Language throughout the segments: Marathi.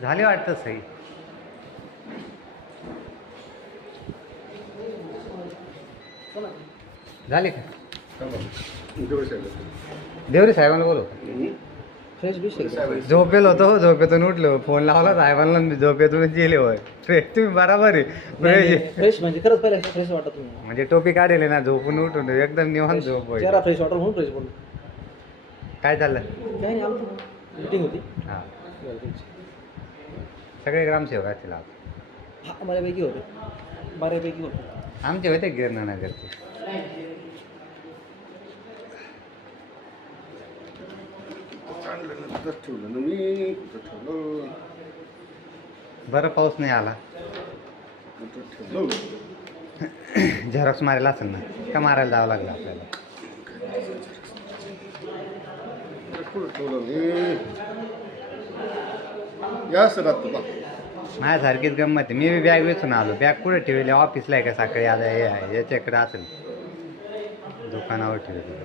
झाले वाटतं सही. झाले का? देवरे साहेबांना बोलव. झोपेल होतो, झोपेतून उठलो, फोन लावला साहेबांना, मी झोपेतून गेले होय. तुम्ही बराबर आहे. फ्रेश म्हणजे खरंच पहिले फ्रेश वाटत नाही. म्हणजे टोपी काढेल ना, झोपून उठून एकदम निवांत झोप होईल. चेहरा फ्रेश वाटत म्हणून फ्रेश बोललो. काय चाललं? काय नाही, आमचं मीटिंग होती. हां, सगळे ग्रामसेवक असतील आप. हा, बऱ्यापैकी होते. आमचे होते गिरणानगरचे. बरं पाऊस नाही आला. झेरॉक्स मारायला असेल ना, का मारायला जावं लागलं आपल्याला? माझ्यासारखीच गंमत आहे. मी बॅग वेचून आलो. बॅग कुठे ठेवली? ऑफिसला आहे का? सकाळी आता याच्याकडे असेल, दुकानावर ठेवली.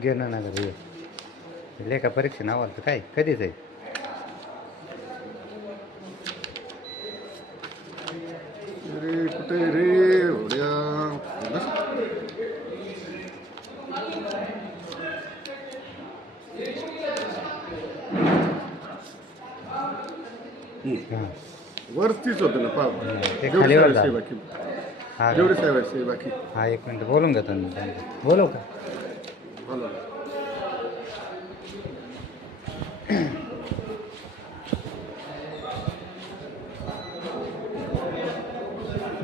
घेणं ना का लेखा परीक्षा नावाल तर काय कधीच आहे? कुठे रे वरतीच होतं ना पाव. ते खालीवर जा. हा, जेवढे साहेब आहे बाकी. हा, एक मिनिट बोलून घेतो ना. बोलव का?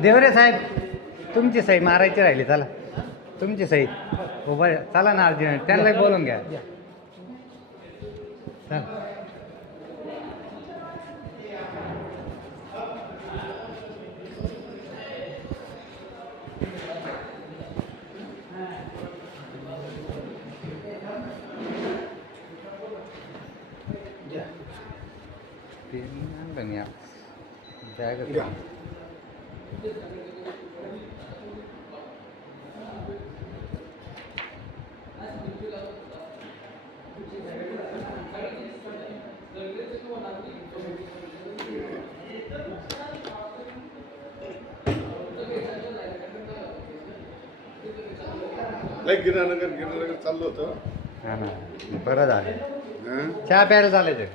देवरे साहेब, तुमची सही मारायची राहिली. चला, तुमची सही उभा चला ना अर्जंट. त्यांना बोलून घ्या. चला. बॅग गिरणानगर चाललो होतं. हा ना, बरं झालं. चहा प्यायला चालायचं.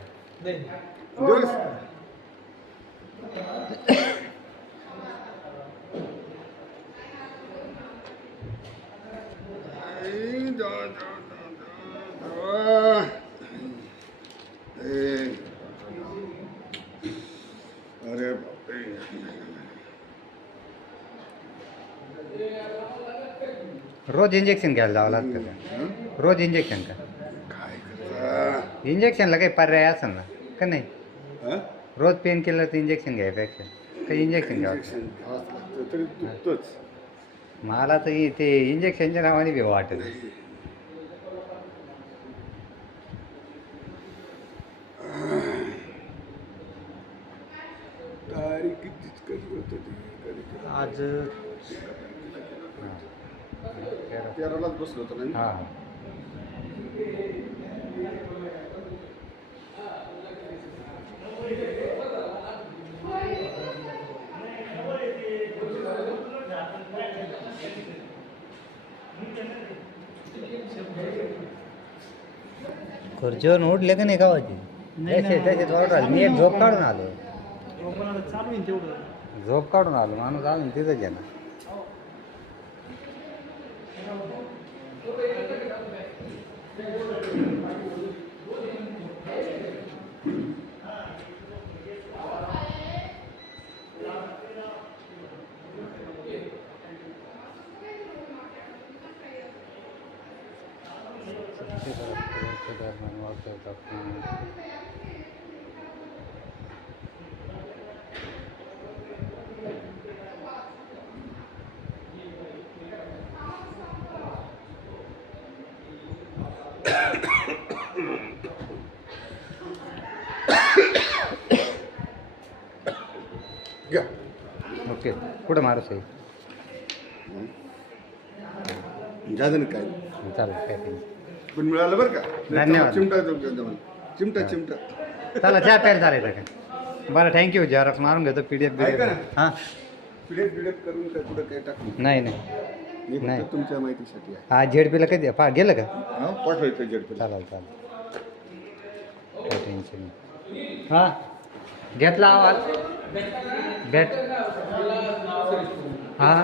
अरे बापरे, रोज इंजेक्शन घ्यायला जावं लागतं का? रोज इंजेक्शन का? काय करता? इंजेक्शनला काही पर्याय असेल ना का नाही? हा? रोज पेन किलरचं इंजेक्शन घ्यायपेक्षा काही इंजेक्शन घ्यावं. इंजेक्शन घ्यावंच लागतं तरी दुखतंच. मला तर ते इंजेक्शनच्या नावाने बी वाटत. तारीख कितीच कधी होतं ती कधी आज 13लाच बसलो होतो ना. हां, खुर्चीवरून उठले का नाही गावाची? त्याच्यात ऑर्डर. मी एक झोप काढून आलो. झोप काढून आलो. माणूस अजून तिथंच आहे ना. घ्या. ओके कुठं मारू साहेब जाऊ दे काय चालेल काय नाही. पण मिळालं बरं का धन्यवाद. चिमटा चिमटा चला चहा प्यायला चालायचं का बरं थँक्यू जेरॉक्स मारून घेतो पी डी एफ ऐका ना. हां पिढ्यात करून काय पुढं काय टाकू नाही नाही मी नाही. फक्त तुमच्या माहितीसाठी आहे हा झेडपीला कधी गेलं का हा पाठवायचं जडपीला चालेल चालेल काय टेन्शन नाही हां घेतला आवाज भेट हां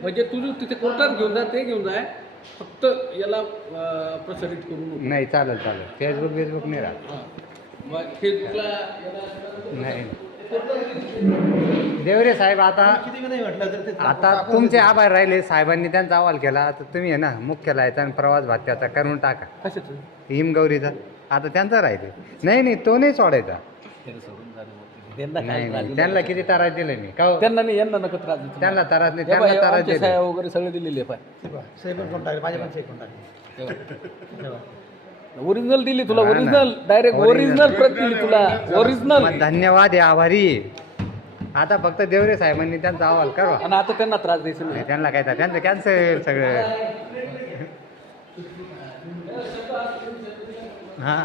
म्हणजे तुझं तिथे कोर्टात घेऊन जा ते घेऊन जाय फक्त याला प्रसारित करू नको. नाही चालेल चालेल फेसबुक नाही राहत हां. मग फेसबुकला नाही देवरे साहेब आता किती नाही म्हटलं तर ते आता तुमचे आभार राहिले साहेबांनी त्यांचा अहवाल केला तर तुम्ही आहे ना मुख्य लायचा आणि प्रवास भात्याचा करून टाका कशाचं हिमगौरीचा आता त्यांचा राहिले नाही नाही तो नाही सोडायचा नाही नाही त्यांना किती तारास दिले मी का हो? त्यांना नाही यांना नको त्रास देतो. त्यांना तारास नाही हे बघ, त्यांना हे तारास आमचे दिले साहेब वगैरे सगळे दिलेले पाय ओरिजिनल दिली तुला हा ना. Original direct Original. ओरिजिनल प्रत दिली तुला ओरिजिनल मग धन्यवाद आहे आभारी आता फक्त देवरे साहेबांनी त्यांचा अहवाल करा आणि आता त्यांना त्रास द्यायचा नाही. नाही, त्यांना काय तर त्यांचं कॅन्सल सगळं हां